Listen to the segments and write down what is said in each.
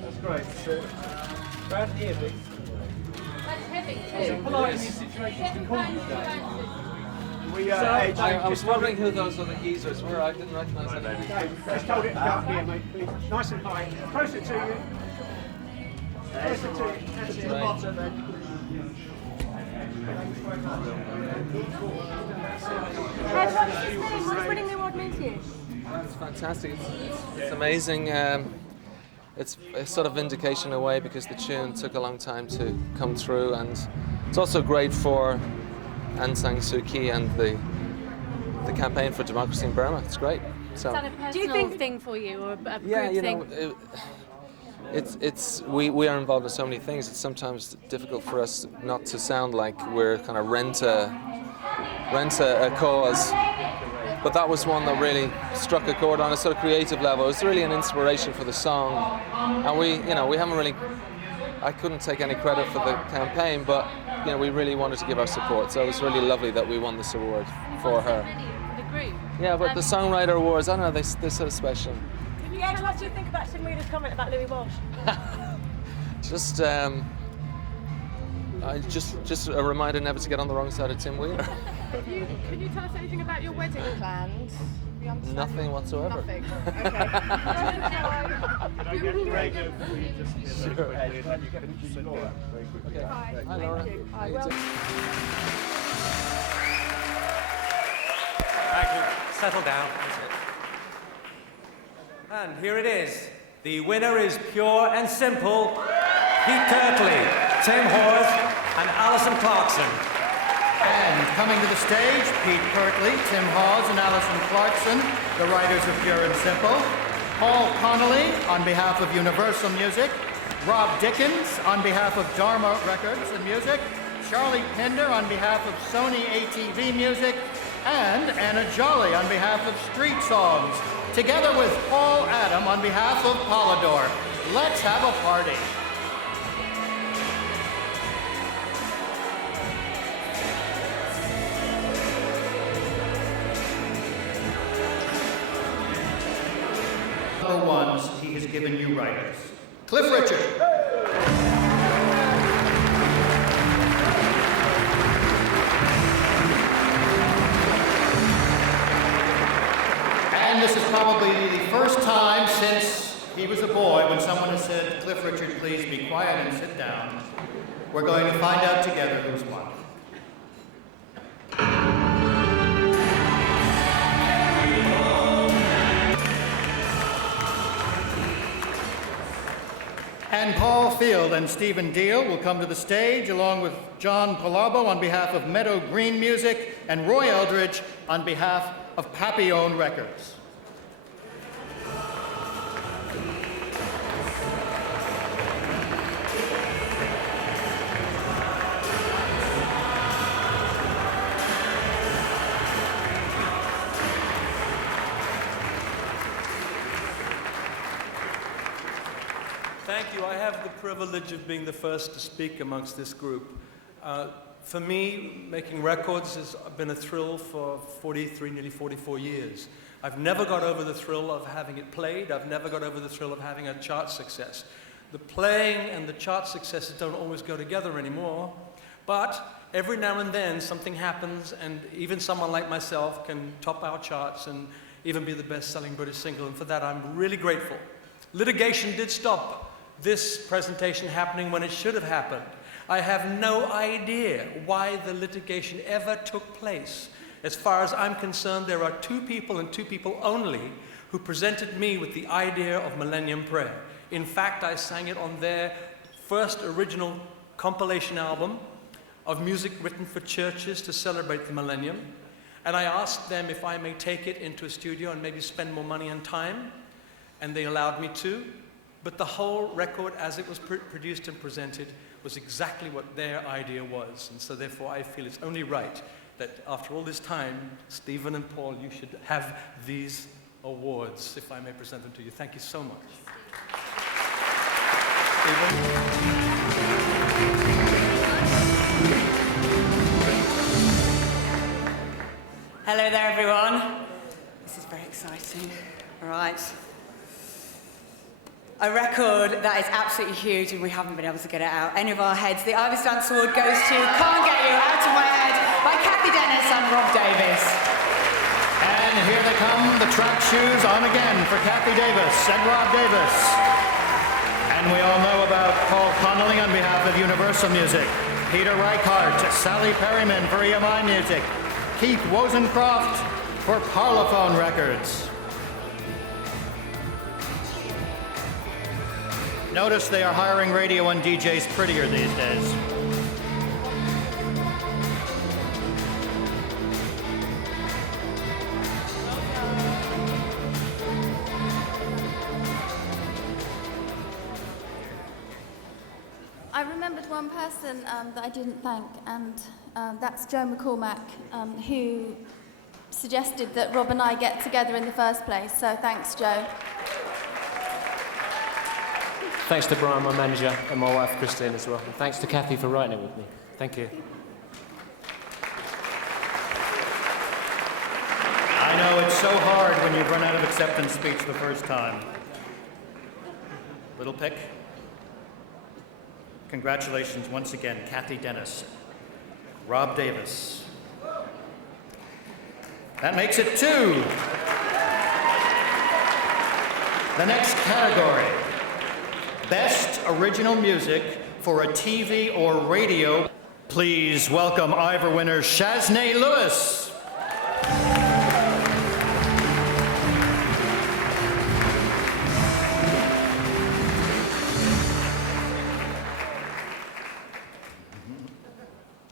That's great. Round here, please. That's heavy too. Is it polite in these situations to call you today? I was wondering who those other geezers were. I didn't recognise them. Just hold it about here, mate, please. Nice and high. Closer to you. Closer to you. That's it. Bottom then. What's winning the award mean to you? It's fantastic. It's amazing. It's a sort of vindication in a way because the tune took a long time to come through, and it's also great for Aung San Suu Kyi and the campaign for democracy in Burma. It's great. So, Is that a personal thing for you, or a group know, thing? we are involved in so many things. It's sometimes difficult for us not to sound like we're kind of rent a cause. But that was one that really struck a chord on a sort of creative level. It was really an inspiration for the song, and we haven't really. I couldn't take any credit for the campaign, but we really wanted to give our support. So it was really lovely that we won this award for her. The group. Yeah, but the Songwriter Awards, I don't know, they're sort of special. Yeah, what do you think about Tim Wheeler's comment about Louis Walsh? Just a reminder never to get on the wrong side of Tim Wheeler. Can you tell us anything about your wedding plans? Nothing whatsoever. Nothing. Okay. Hi, Laura. How you doing? Thank you. Settle down. And here it is. The winner is pure and simple Pete Kirtley, Tim Hawes, and Alison Clarkson. And coming to the stage, Pete Kirtley, Tim Hawes, and Alison Clarkson, the writers of Pure and Simple. Paul Connolly, on behalf of Universal Music. Rob Dickens, on behalf of Dharma Records and Music. Charlie Pinder, on behalf of Sony ATV Music. And Anna Jolly, on behalf of Street Songs. Together with Paul Adam, on behalf of Polydor. Let's have a party. Number ones he has given you writers. Cliff Richard. And this is probably the first time since he was a boy when someone has said, Cliff Richard, please be quiet and sit down. We're going to find out together who's won. And Paul Field and Stephen Deal will come to the stage along with John Palabo on behalf of Meadow Green Music and Roy Eldridge on behalf of Papillon Records. Thank you. I have the privilege of being the first to speak amongst this group. For me, making records has been a thrill for 43, nearly 44 years. I've never got over the thrill of having it played. I've never got over the thrill of having a chart success. The playing and the chart successes don't always go together anymore, but every now and then something happens, and even someone like myself can top our charts and even be the best-selling British single, and for that I'm really grateful. Litigation did stop this presentation happening when it should have happened. I have no idea why the litigation ever took place. As far as I'm concerned, there are two people and two people only who presented me with the idea of Millennium Prayer. In fact, I sang it on their first original compilation album of music written for churches to celebrate the millennium. And I asked them if I may take it into a studio and maybe spend more money and time, and they allowed me to. But the whole record, as it was produced and presented, was exactly what their idea was. And so therefore I feel it's only right that after all this time, Stephen and Paul, you should have these awards, if I may present them to you. Thank you so much. Stephen? Hello there, everyone. This is very exciting. All right. a record that is absolutely huge and we haven't been able to get it out any of our heads. The Ivor Novello Award goes to Can't Get You Out of My Head by Kathy Dennis and Rob Davis. And here they come, the track shoes on again for Kathy Davis and Rob Davis. And we all know about Paul Connolly on behalf of Universal Music, Peter Reichardt, Sally Perryman for EMI Music, Keith Wozencroft for Parlophone Records. Notice they are hiring radio and DJs prettier these days. I remembered one person that I didn't thank, and that's Joe McCormack, who suggested that Rob and I get together in the first place. So thanks, Joe. Thanks to Brian, my manager, and my wife, Christine, as well. And thanks to Kathy for writing it with me. Thank you. I know it's so hard when you've run out of acceptance speech the first time. Little pick. Congratulations once again, Kathy Dennis, Rob Davis. That makes it 2. The next category, Best Original Music for a TV or Radio. Please welcome Ivor winner Shaznay Lewis.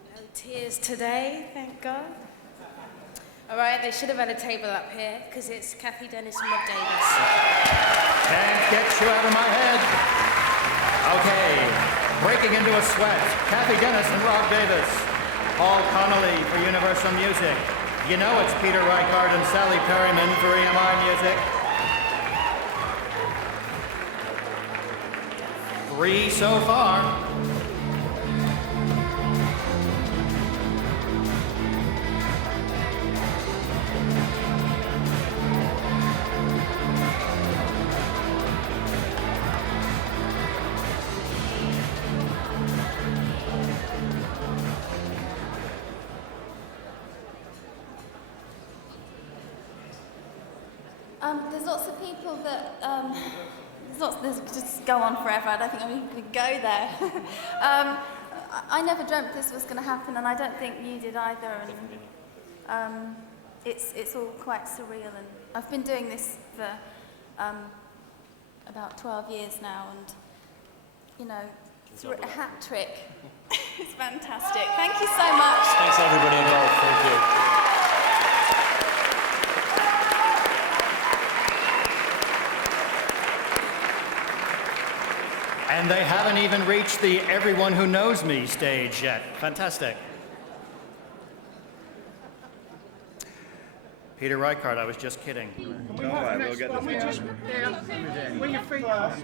No tears today, thank God. All right, they should have had a table up here because it's Kathy Dennis and Rob Davis. Can't get you out of my head. Okay, breaking into a sweat, Kathy Dennis and Rob Davis. Paul Connolly for Universal Music. You know it's Peter Reichardt and Sally Perryman for EMI Music. 3 so far. There's lots of people that, there's just go on forever. I don't think I'm even going to go there. I never dreamt this was going to happen, and I don't think you did either. And it's all quite surreal. And I've been doing this for about 12 years now, and you know, it's a hat trick. It's fantastic. Thank you so much. Thanks everybody involved. Thank you. And they haven't even reached the Everyone Who Knows Me stage yet. Fantastic. Peter Reichardt, I was just kidding. We'll get this. Bring your feet up.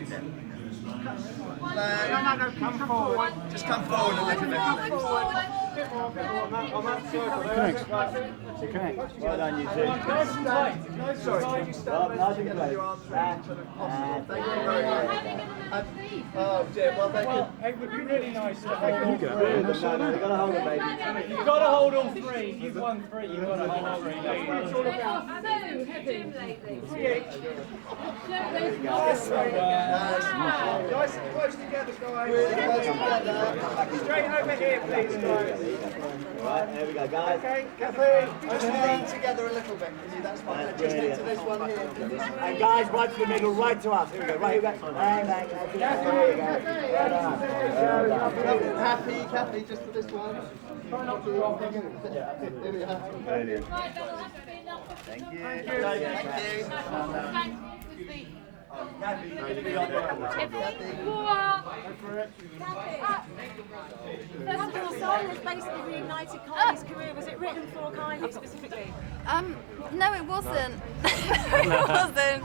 No, come forward. Just come forward a little bit. Come forward. A bit more on that circle. Connect. Well done, you two. Nice and tight. Nice and tight. You stand nice and close. Your arms ready to the possible. Thank you very much. Oh dear, well thank you. It would be really nice to hold all three. You've got to hold it, baby. You've got to hold all 3. You've won 3. You've got to hold all 3. It's all about. Nice and close together, guys. Straight over here, please, guys. Right, there we go, guys. Okay, Kathy. Just lean together a little bit. That's fine. Just into this one here. And guys, right to the middle, right to us. Here we go, right here we go. Bang, bang, Happy, Kathy, just for this one. Try not to rock. Here we are. Brilliant. Thank you. Thank you. The song has basically reignited Kylie's career. Was it written for Kylie specifically? No, it wasn't. It wasn't.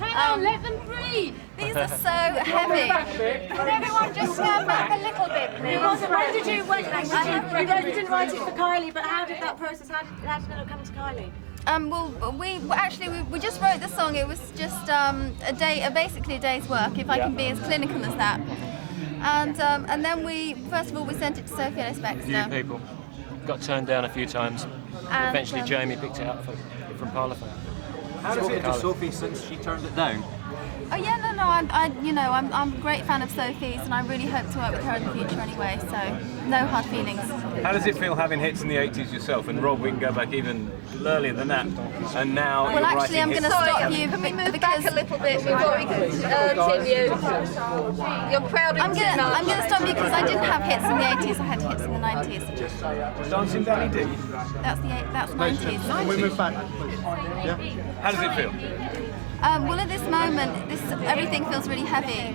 Hang on, let them breathe. These are so heavy. Can everyone just stand back a little bit, please? When did you didn't write it for Kylie, but how did that process, how did it come to Kylie? We just wrote the song. It was just basically a day's work, if I can be as clinical as that. And then first of all we sent it to Sophie Ellis-Bextor. A few people got turned down a few times. And, eventually Jamie picked it up from Parlophone. How does it to Sophie since she turned it down? Oh yeah, no, I'm a great fan of Sophie's, and I really hope to work with her in the future anyway. So no hard feelings. How does it feel having hits in the 80s yourself? And Rob, we can go back even earlier than that. And now well, actually, I'm going to stop you. Can we move back a little bit before we continue? You're crowding. I'm going to stop you because I didn't have hits in the 80s. I had hits in the 90s. Dancing Danny D. That's 90s. Can we move back? Yeah. How does it feel? Well, at this moment, everything feels really heavy.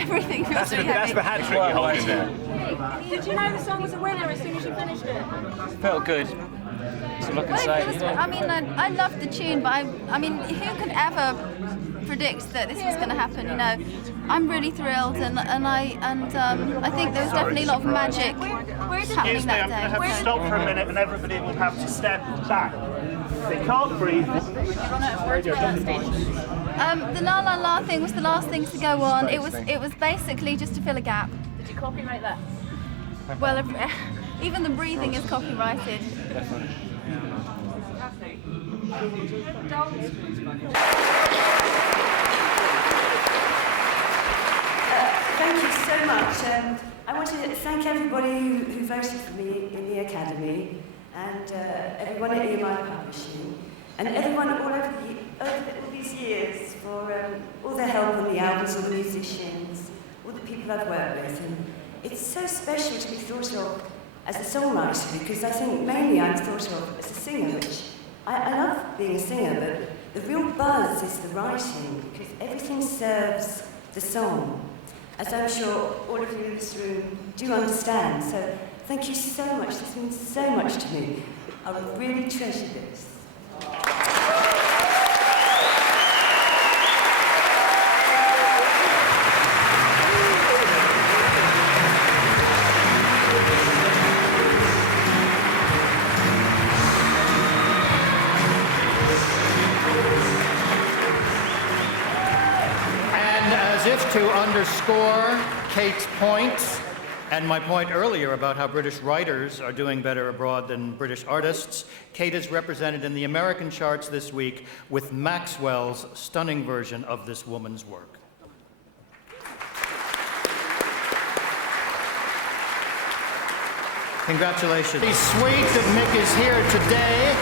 Everything feels really heavy. That's the hat trick you're holding there. Did you know the song was a winner as soon as you finished it? Felt good. That's all I can say. I loved the tune, but I mean, who could ever predict that this was going to happen? You know, I'm really thrilled, and I think there was definitely a lot of magic happening that day. I'm going to have to stop for a minute, and everybody will have to step back. They can't breathe. The La La La thing was the last thing to go on. It was basically just to fill a gap. Did you copyright that? Well, even the breathing is copyrighted. Thank you so much. I want to thank everybody who voted for me in the Academy, and everyone at EMI Publishing, and everyone all over all these years for all their help on the albums, all the musicians, all the people I've worked with. And it's so special to be thought of as a songwriter, because I think mainly I'm thought of as a singer, which I love being a singer, but the real buzz is the writing, because everything serves the song, as I'm sure all of you in this room do understand. So thank you so much. This means so much to me. I will really treasure this. And as if to underscore Kate's point, and my point earlier about how British writers are doing better abroad than British artists, Kate is represented in the American charts this week with Maxwell's stunning version of this woman's work. Congratulations. It's sweet that Mick is here today.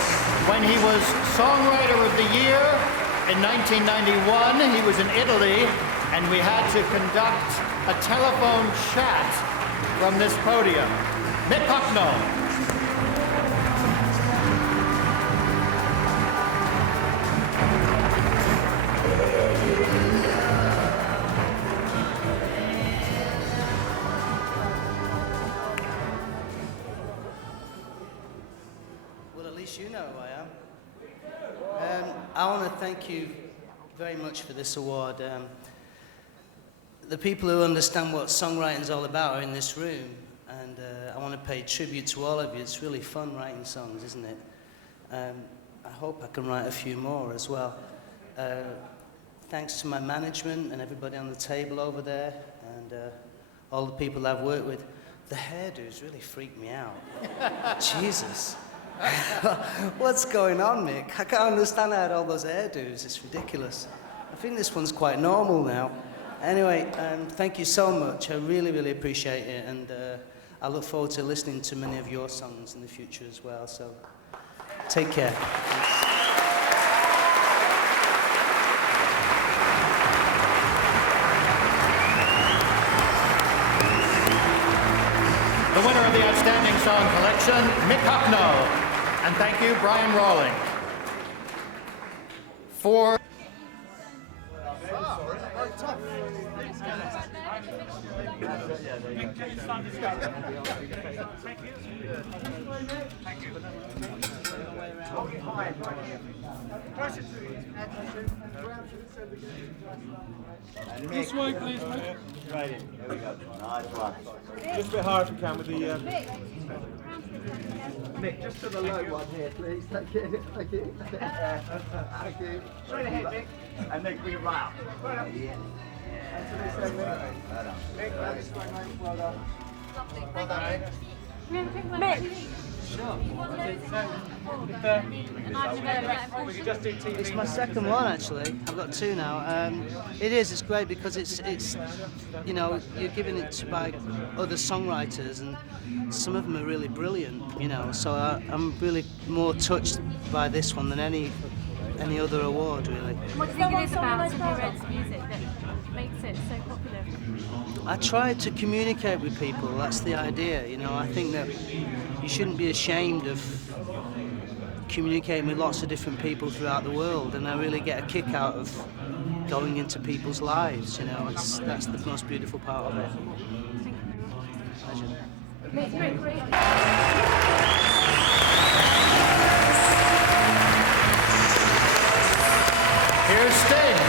When he was Songwriter of the Year in 1991, he was in Italy, and we had to conduct a telephone chat from this podium. Mick Hucknall. Well, at least you know who I am. I want to thank you very much for this award. The people who understand what songwriting's all about are in this room, and I want to pay tribute to all of you. It's really fun writing songs, isn't it? I hope I can write a few more as well. Thanks to my management and everybody on the table over there, and all the people I've worked with. The hairdos really freak me out. Jesus. What's going on, Mick? I can't understand how I had all those hairdos. It's ridiculous. I think this one's quite normal now. Anyway, thank you so much. I really, really appreciate it, and I look forward to listening to many of your songs in the future as well. So, take care. The winner of the Outstanding Song Collection, Mick Hucknall. And thank you, Brian Rawling. For This way, please, mate. Right in. There we go. Nice one. Just a bit hard if we can with the... Mick, just to the low one here, please. Thank you. Thank you. Thank you. Straight ahead, Mick. And then bring it right up. Right up. Yeah. That's what they say, Mick. Well done. Mick, that's my mate. Well done. Lovely. Well done, Mick. Mick. It's my second one actually. I've got two now. It's great because it's you know, you're giving it by other songwriters and some of them are really brilliant, you know. So I'm really more touched by this one than any other award really. What do you think it is about Song Red's music that makes it so popular? I try to communicate with people. That's the idea, you know. I think that you shouldn't be ashamed of communicating with lots of different people throughout the world, and I really get a kick out of going into people's lives, you know. That's the most beautiful part of it. Pleasure. Here's Sting.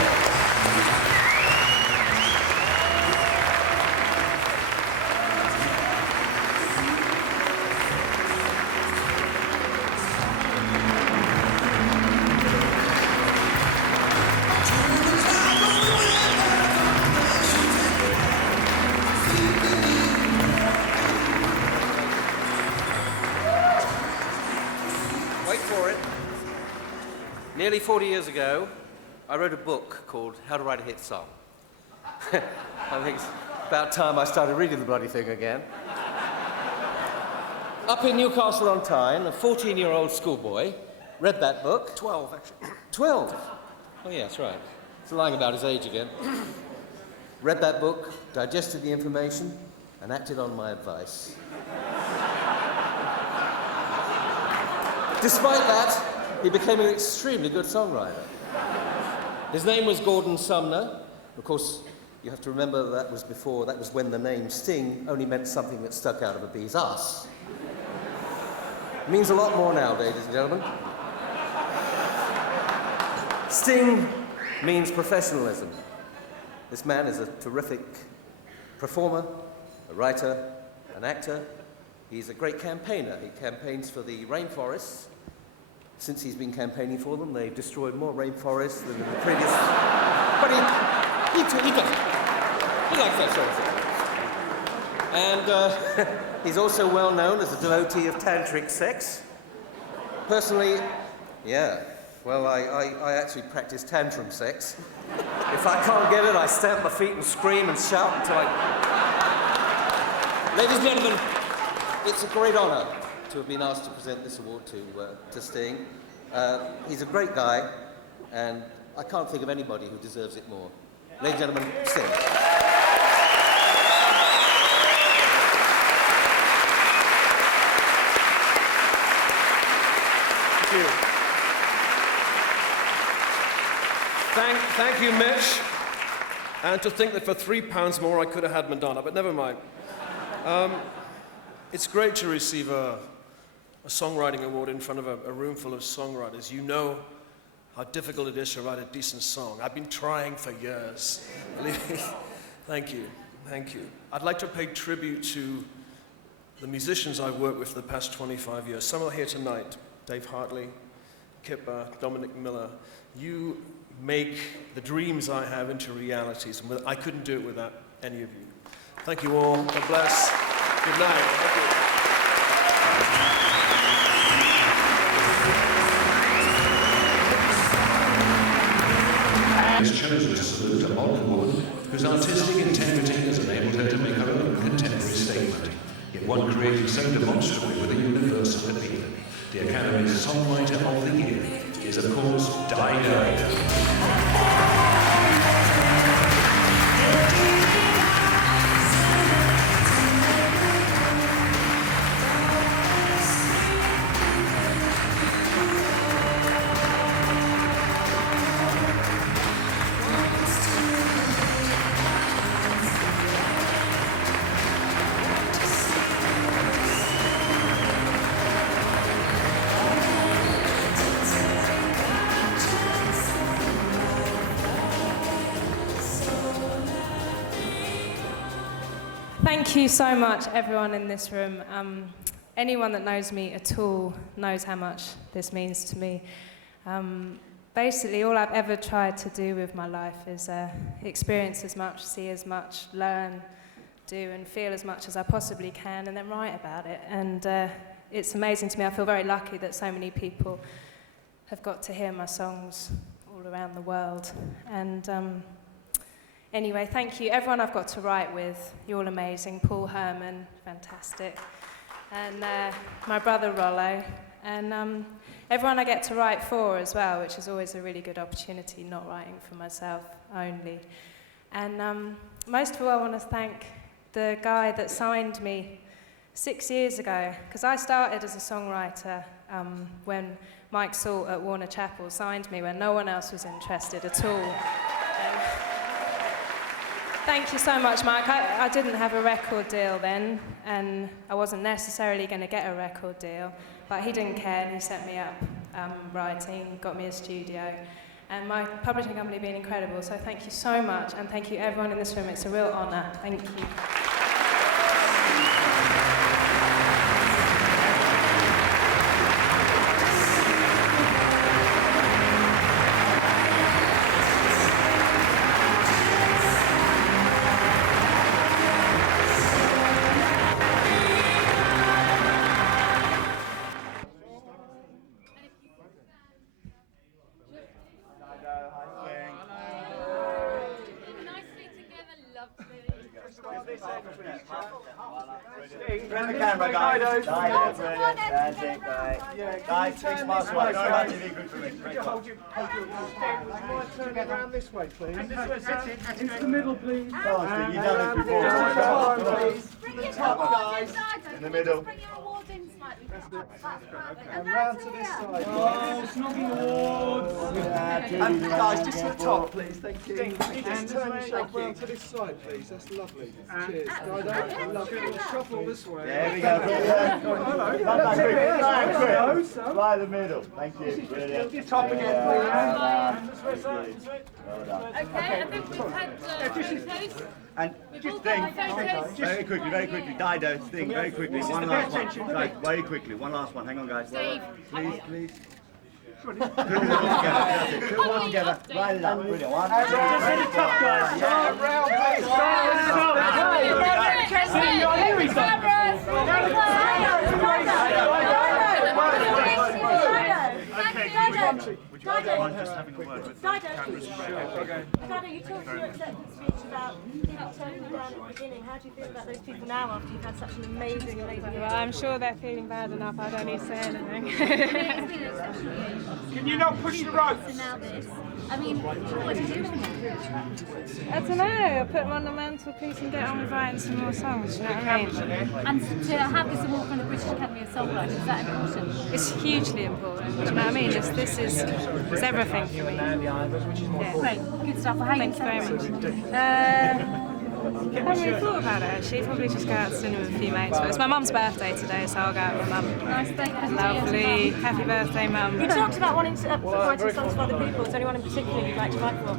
Nearly 40 years ago, I wrote a book called How to Write a Hit Song. I think it's about time I started reading the bloody thing again. Up in Newcastle on Tyne, a 14-year-old schoolboy read that book. 12, actually. 12? Oh, yeah, that's right. He's lying about his age again. Read that book, digested the information, and acted on my advice. Despite that, he became an extremely good songwriter. His name was Gordon Sumner. Of course, you have to remember that was when the name Sting only meant something that stuck out of a bee's ass. It means a lot more now, ladies and gentlemen. Sting means professionalism. This man is a terrific performer, a writer, an actor. He's a great campaigner. He campaigns for the rainforests. Since he's been campaigning for them, they've destroyed more rainforests than in the previous... But he does it. He likes that sort of thing. And he's also well known as a devotee of tantric sex. Personally, yeah, well, I actually practice tantrum sex. If I can't get it, I stamp my feet and scream and shout until I... Ladies and gentlemen, it's a great honor to have been asked to present this award to Sting. He's a great guy, and I can't think of anybody who deserves it more. Ladies and gentlemen, Sting. Thank you. Thank you, Mitch. And to think that for £3 more I could have had Madonna, but never mind. It's great to receive a songwriting award in front of a room full of songwriters. You know how difficult it is to write a decent song. I've been trying for years. Believe me. Thank you. Thank you. I'd like to pay tribute to the musicians I've worked with for the past 25 years. Some are here tonight. Dave Hartley, Kipper, Dominic Miller. You make the dreams I have into realities. And I couldn't do it without any of you. Thank you all. God bless. Good night. Thank you. Has chosen to salute a modern woman whose artistic integrity has enabled her to make her own contemporary statement, yet one created so demonstrably with a universal appeal. The Academy's Songwriter of the Year is, of course, Dido. Thank you so much, everyone in this room. anyone that knows me at all knows how much this means to me. Basically, all I've ever tried to do with my life is experience as much, see as much, learn, do and feel as much as I possibly can, and then write about it. And it's amazing to me. I feel very lucky that so many people have got to hear my songs all around the world. And anyway, thank you. Everyone I've got to write with, you're all amazing. Paul Herman, fantastic. And my brother Rollo. And everyone I get to write for as well, which is always a really good opportunity, not writing for myself only. And most of all, I want to thank the guy that signed me 6 years ago, because I started as a songwriter when Mike Salt at Warner Chappell signed me when no one else was interested at all. Thank you so much, Mike. I didn't have a record deal then, and I wasn't necessarily going to get a record deal, but he didn't care, and he set me up writing, got me a studio, and my publishing company been incredible, so thank you so much, and thank you everyone in this room. It's a real honour. Thank you. Bring the camera, guys. Guys, 6 months away. No, that's really good for me. Hold your turn around this way, please. Into the middle, please. You've done it before. Bring the top, guys. In the middle. Bring your awards in slightly. And round to this side. Oh, snogging awards. And guys, just to the top, please. Thank you. Can you just turn and shake round to this side, please? That's lovely. Cheers. Lovely. Shuffle this way. There we go. Right in the middle. Thank you. Brilliant. Top again, please. Okay, I think we've had photos. And just think, very quickly, Dido, think very quickly, one last one. Guys, very quickly, one last one. Hang on, guys. Please. Put it all together. Right it up. Brilliant. 1, 2, 3, 4, 5. Yeah. Round, just having a word with Dido, you talked in your acceptance speech about people turning you down at the beginning. How do you feel about those people now after you've had such an amazing Well, I'm sure they're feeling bad enough. I don't need to say anything. Can you not push the ropes? I mean, what do you do with them? I don't know. I put them on the mantelpiece and get on with writing some more songs. You know what I mean? And to have this award from the British Academy of Songwriting, is that important? It's hugely important. Do you know what I mean? It's everything for me. Yeah. Great, good stuff. Well, Thank you very much. I haven't really thought about it actually. Probably just go out to dinner with a few mates. But it's my mum's birthday today, so I'll go out with my mum. Nice birthday. Lovely. Happy birthday, mum. You talked about wanting to writing songs for other people. Is there anyone in particular you'd like to write for?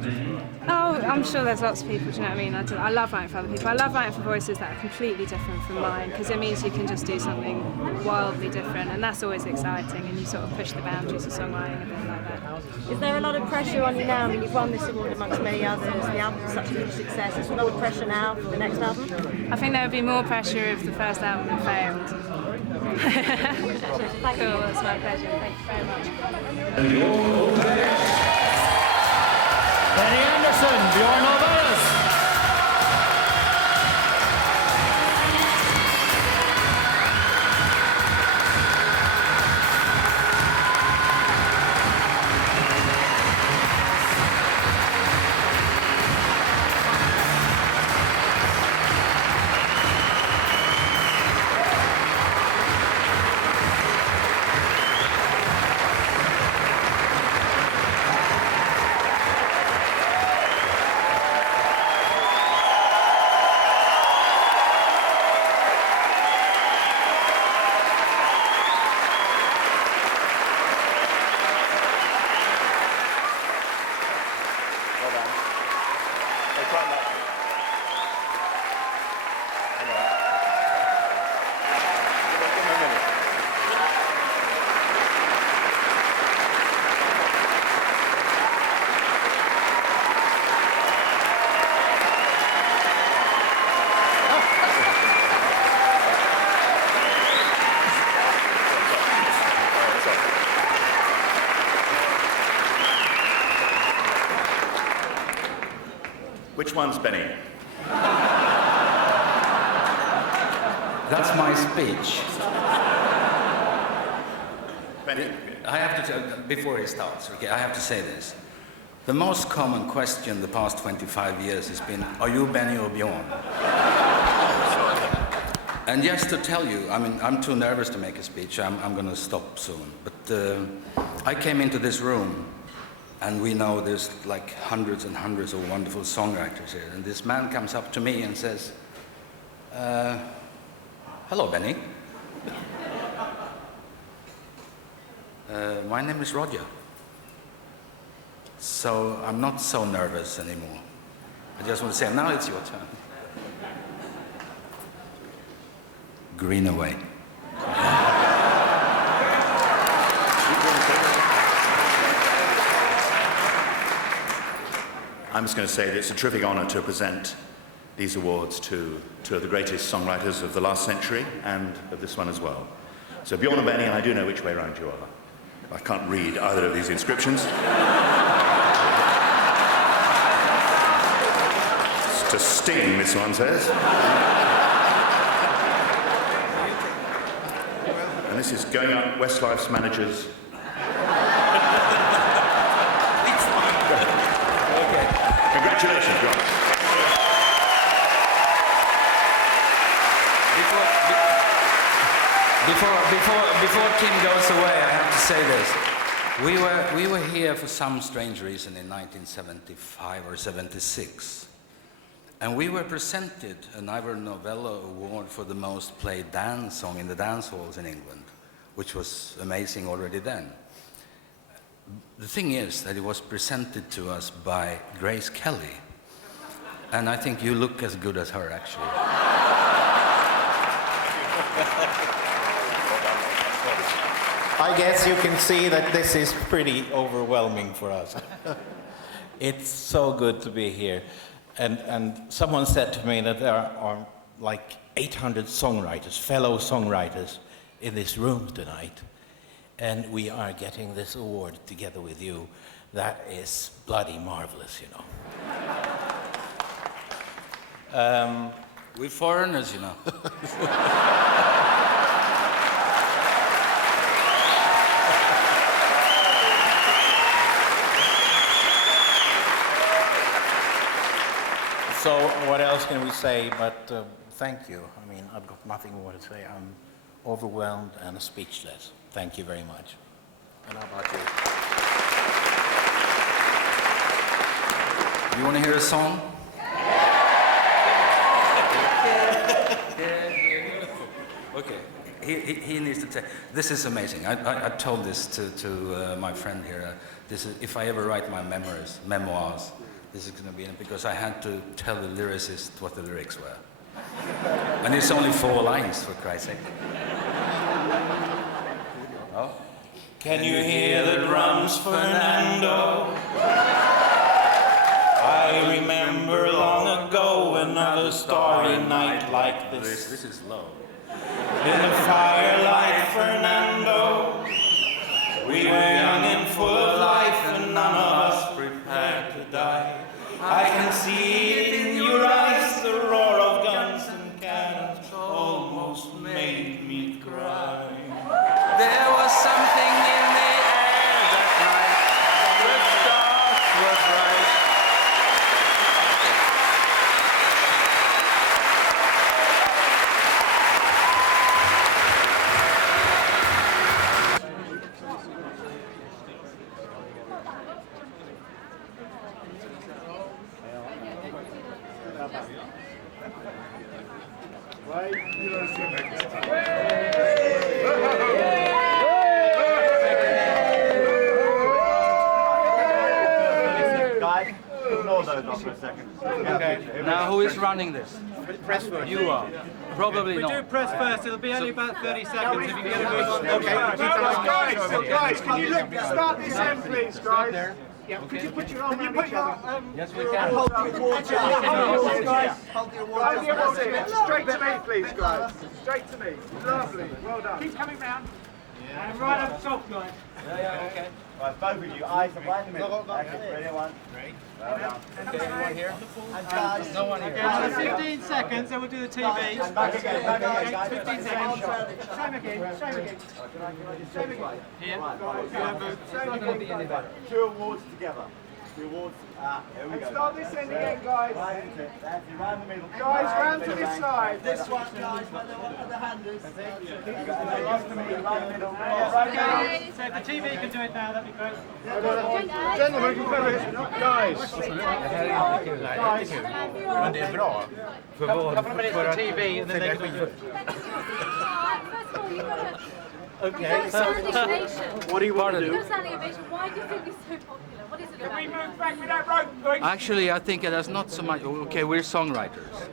Oh, I'm sure there's lots of people, do you know what I mean? I love writing for other people. I love writing for voices that are completely different from mine, because it means you can just do something wildly different, and that's always exciting, and you sort of push the boundaries of songwriting a bit like that. Is there a lot of pressure on you now? I mean, you've won this award amongst many others. The album's such a huge success. Is there a lot of pressure now for the next album? I think there would be more pressure if the first album failed. Cool, that's my pleasure. Thank you very much. Benny Andersson, Ivor Novello. one's Benny? That's my speech. Benny. I have to, before he starts, okay, I have to say this. The most common question the past 25 years has been, are you Benny or Bjorn? And just to tell you, I mean, I'm too nervous to make a speech. I'm going to stop soon. But I came into this room, and we know there's like hundreds and hundreds of wonderful songwriters here. And this man comes up to me and says, hello, Benny. My name is Roger. So I'm not so nervous anymore. I just want to say, now it's your turn. Green away. I'm just going to say that it's a terrific honour to present these awards to two of the greatest songwriters of the last century and of this one as well. So Bjorn and Benny, and I do know which way round you are. I can't read either of these inscriptions. It's to sting, this one says. And this is going up Westlife's managers. Congratulations, Bjorn. Before Tim goes away, I have to say this. We were here for some strange reason in 1975 or 76. And we were presented an Ivor Novello award for the most played dance song in the dance halls in England, which was amazing already then. The thing is that it was presented to us by Grace Kelly. And I think you look as good as her, actually. I guess you can see that this is pretty overwhelming for us. It's so good to be here. And someone said to me that there are like 800 songwriters, fellow songwriters, in this room tonight. And we are getting this award together with you. That is bloody marvelous, you know. We're foreigners, you know. So what else can we say but thank you. I mean, I've got nothing more to say. I'm overwhelmed and speechless. Thank you very much. And how about you? You want to hear a song? Okay. He needs to take. This is amazing. I told this to my friend here. This is, if I ever write my memoirs, this is going to be in it, because I had to tell the lyricist what the lyrics were. And it's only 4 lines, for Christ's sake. Oh. Can you hear the drums, Fernando? I remember long ago another starry night like this. This is low. In the firelight, Fernando, we were young and full of life, and none of us prepared to die. I can see it in your eyes, the roar of guns and cannons almost made me cry. There was something in the air that night, the stars were bright. Guys, ignore those off for a second. Okay. Now, who is running this? Press first. You are. Probably If we not. do press first, it'll be only about 30 seconds if you can get a move on. Okay, guys, can you look, start this end, please, guys? Yeah, could you put your arm around each other? Yes, we can. Hold the awards, guys. Hold the awards. Straight to me, please, guys. Straight to me. Lovely. Well done. Keep coming round. And right up top, guys. Okay. Right, both of you, eyes are right in the middle. That's it, brilliant one. Well done. Okay, anyone here? And guys, no one here. Okay, so 15 seconds, then we'll do the TVs. And back again, back again, guys. 15 seconds. Same again, same again. Same again. Here. Same again. 2 awards together. 2 awards. Here we go. Start this end again, guys. Right into it. That's it, round the middle. Guys, round to this side. This one, guys, where the handers. Right in the middle. Okay, so if the TV can do it now, that'd be great. Gentlemen, can do it. Guys. Men det är bra. För Couple of minutes for TV and then they can do it. Okay. What do you want to do? Why do you think it's so popular? What is it about? Can we move back with that rope? Actually, I think it has not so much. Okay, we're songwriters,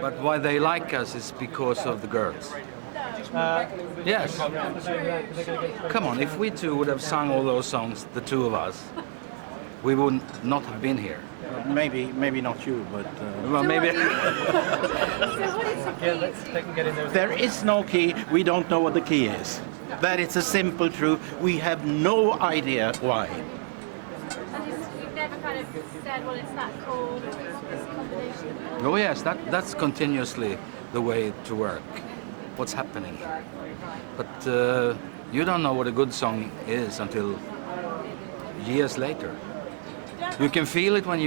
but why they like us is because of the girls. Yes. Come on, if we two would have sung all those songs, the two of us, we would not have been here. Maybe not you, but well, maybe. There is no key. We don't know what the key is. That is a simple truth. We have no idea why. And you've never kind of said, well, it's that chord, this combination. Oh yes, that's continuously the way to work. What's happening here? But you don't know what a good song is until years later. You can feel it when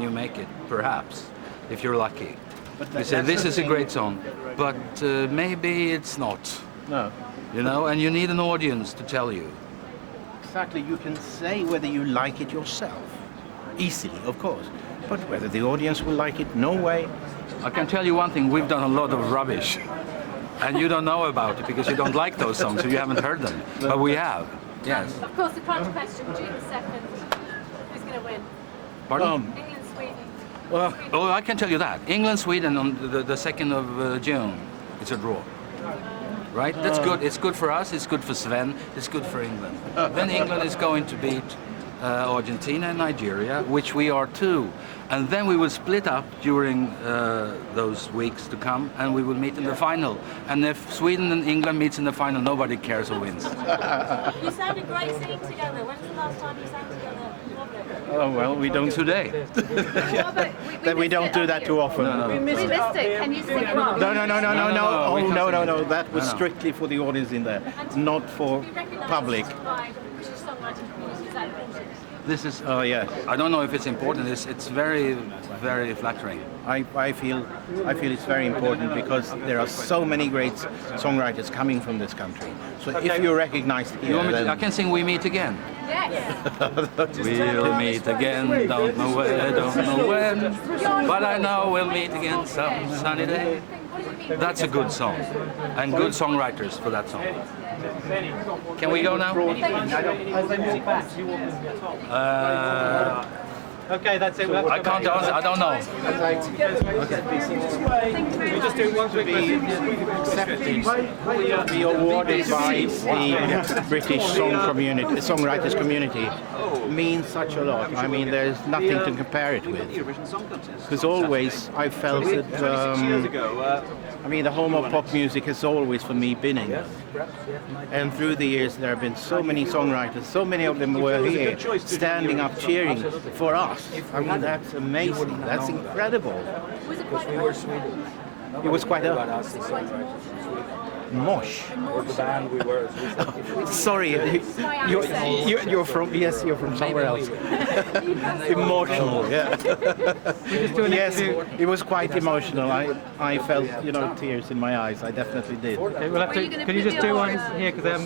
you make it, perhaps, if you're lucky. You say this is a great song, but maybe it's not. No. You know, and you need an audience to tell you. Exactly. You can say whether you like it yourself, easily, of course, but whether the audience will like it, no way. I can tell you one thing: we've done a lot of rubbish, and you don't know about it because you don't like those songs, so you haven't heard them. But we have. Yes. Of course, the crunch question, June 2nd, who's going to win? Pardon? England, Sweden. Well, oh, I can tell you that. England, Sweden on the 2nd of June, it's a draw. Right? That's good. It's good for us, it's good for Sven, it's good for England. Then England is going to beat Argentina and Nigeria, which we are too. And then we will split up during those weeks to come, and we will meet in the final. And if Sweden and England meets in the final, nobody cares who wins. You sounded great singing together. When's the last time you sang together? Oh well, we don't today. That we don't do that too often. We missed it. Can you sing it up? No. Oh no. That was strictly for the audience in there, not for public. This is. Oh yes. I don't know if it's important. It's very, very flattering. I feel it's very important because there are so many great songwriters coming from this country. So if you're recognized here, I can sing "We Meet Again." Yes. We'll meet again. Don't know where, don't know when, but I know we'll meet again some sunny day. That's a good song, and good songwriters for that song. Can we go now? Okay, that's it. I can't answer. I don't know. We just do one quick be awarded by the British songwriters community means such a lot. I mean, there's nothing to compare it with. Because always I felt that, I mean, the home of pop music has always for me been England. And through the years there have been so many songwriters, so many of them were here, standing up cheering for us. I mean, that's amazing, that's incredible. It was quite a mosh. The band we were. Sorry, you're from, yes, you're from somewhere else. Emotional, yeah. Yes, it was quite emotional. I felt, tears in my eyes. I definitely did. Okay, we'll have to, can you just do one here because they haven't